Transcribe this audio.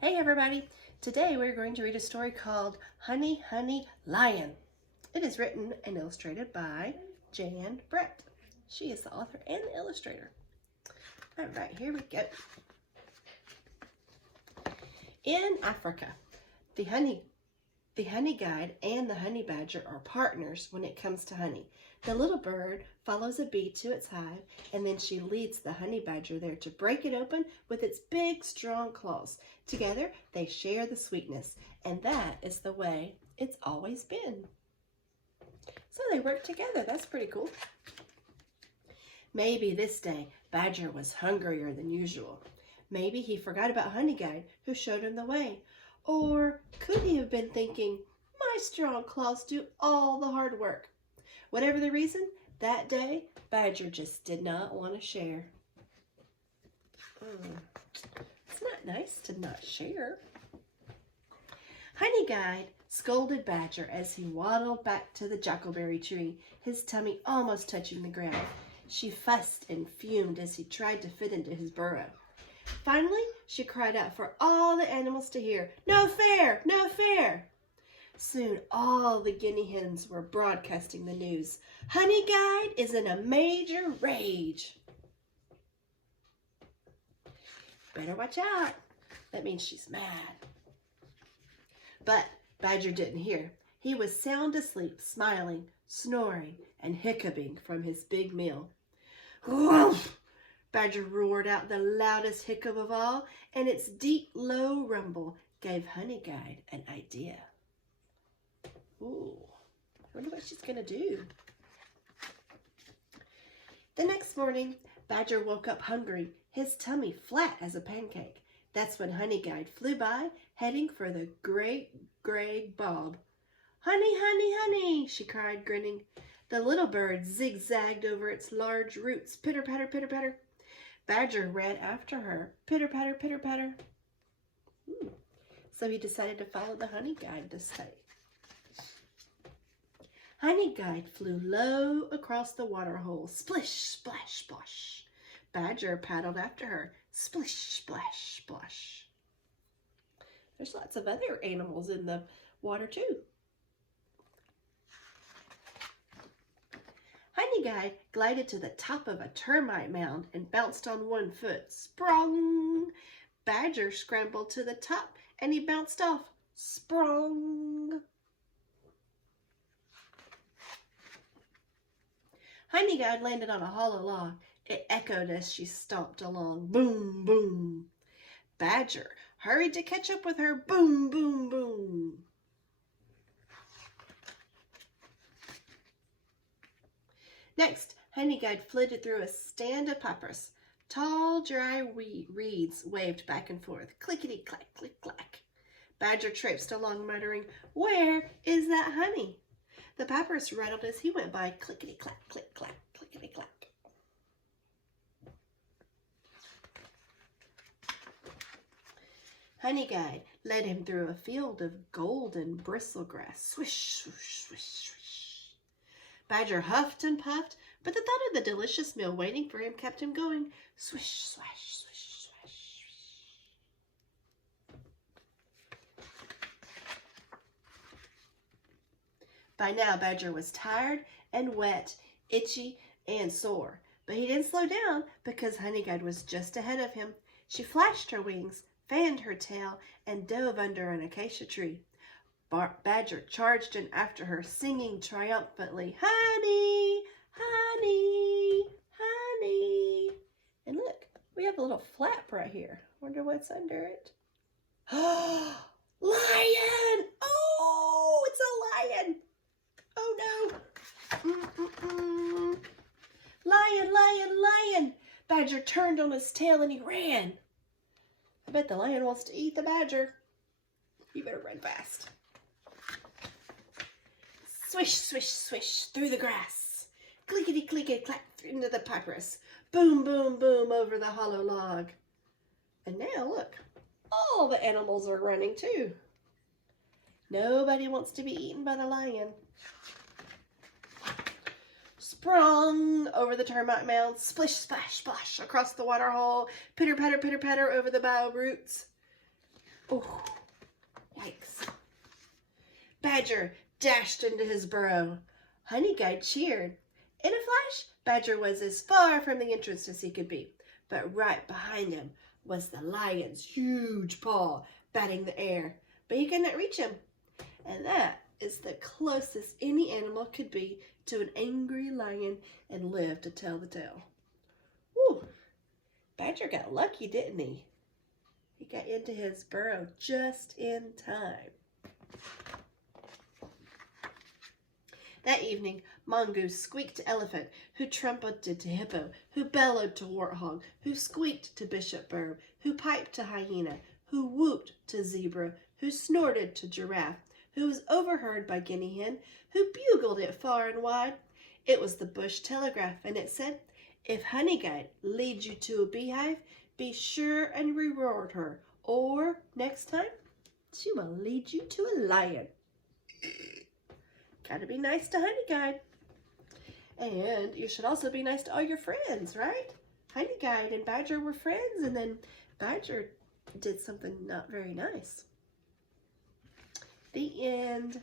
Hey everybody! Today we're going to read a story called Honey, Honey, Lion. It is written and illustrated by Jan Brett. She is the author and the illustrator. Alright, here we go. In Africa, the honey guide and the honey badger are partners when it comes to honey. The little bird follows a bee to its hive, and then she leads the honey badger there to break it open with its big, strong claws. Together, they share the sweetness, and that is the way it's always been. So they work together. That's pretty cool. Maybe this day, Badger was hungrier than usual. Maybe he forgot about Honey Guide, who showed him the way. Or could he have been thinking, my strong claws do all the hard work? Whatever the reason, that day, Badger just did not want to share. It's not nice to not share. Honey Guide scolded Badger as he waddled back to the jackalberry tree, his tummy almost touching the ground. She fussed and fumed as he tried to fit into his burrow. Finally, she cried out for all the animals to hear, "No fair! No fair!" Soon all the guinea hens were broadcasting the news. Honey Guide is in a major rage. Better watch out. That means she's mad. But Badger didn't hear. He was sound asleep, smiling, snoring, and hiccuping from his big meal. Woof! Badger roared out the loudest hiccup of all, and its deep, low rumble gave Honey Guide an idea. Ooh, I wonder what she's going to do. The next morning, Badger woke up hungry, his tummy flat as a pancake. That's when Honey Guide flew by, heading for the great gray bulb. "Honey, honey, honey," she cried, grinning. The little bird zigzagged over its large roots, pitter-patter, pitter-patter. Badger ran after her, pitter-patter, pitter-patter. So he decided to follow the Honey Guide this day. Honey Guide flew low across the water hole, splish, splash, splosh. Badger paddled after her, splish, splash, splosh. There's lots of other animals in the water too. Honey Guide glided to the top of a termite mound and bounced on one foot. Sprung! Badger scrambled to the top and he bounced off. Sprung! Honey Guide landed on a hollow log. It echoed as she stomped along. Boom, boom. Badger hurried to catch up with her. Boom, boom, boom. Next, Honey Guide flitted through a stand of papyrus. Tall, dry reeds waved back and forth. Clickety-clack, click-clack. Badger traipsed along, muttering, "Where is that honey?" The papyrus rattled as he went by. Clickety-clack, click-clack, clickety-clack. Honey Guide led him through a field of golden bristlegrass. Swish, swish, swish, swish. Badger huffed and puffed, but the thought of the delicious meal waiting for him kept him going. Swish, swash, swish, swash, swish. By now, Badger was tired and wet, itchy and sore. But he didn't slow down because Honey Guide was just ahead of him. She flashed her wings, fanned her tail, and dove under an acacia tree. Badger charged in after her, singing triumphantly, "Honey, honey, honey." And look, we have a little flap right here. Wonder what's under it. Oh, lion! Oh, it's a lion! Oh no! Lion, lion, lion! Badger turned on his tail and he ran. I bet the lion wants to eat the badger. You better run fast. Swish, swish, swish through the grass. Clickety, clickety, clack into the papyrus. Boom, boom, boom over the hollow log. And now look, all the animals are running too. Nobody wants to be eaten by the lion. Sprung over the termite mound, splish, splash, splash across the water hole, pitter, patter over the bough roots. Oh, yikes. Badger dashed into his burrow. Honeyguide cheered. In a flash, Badger was as far from the entrance as he could be, but right behind him was the lion's huge paw batting the air, but he could not reach him. And that is the closest any animal could be to an angry lion and live to tell the tale. Whew, Badger got lucky, didn't he? He got into his burrow just in time. That evening, Mongoose squeaked to Elephant, who trumpeted to Hippo, who bellowed to Warthog, who squeaked to Bishop Burr, who piped to Hyena, who whooped to Zebra, who snorted to Giraffe, who was overheard by Guinea Hen, who bugled it far and wide. It was the Bush Telegraph, and it said, "If Honeyguide leads you to a beehive, be sure and reward her, or next time she will lead you to a lion." Gotta be nice to Honeyguide. And you should also be nice to all your friends, right? Honeyguide and Badger were friends, and then Badger did something not very nice. The end.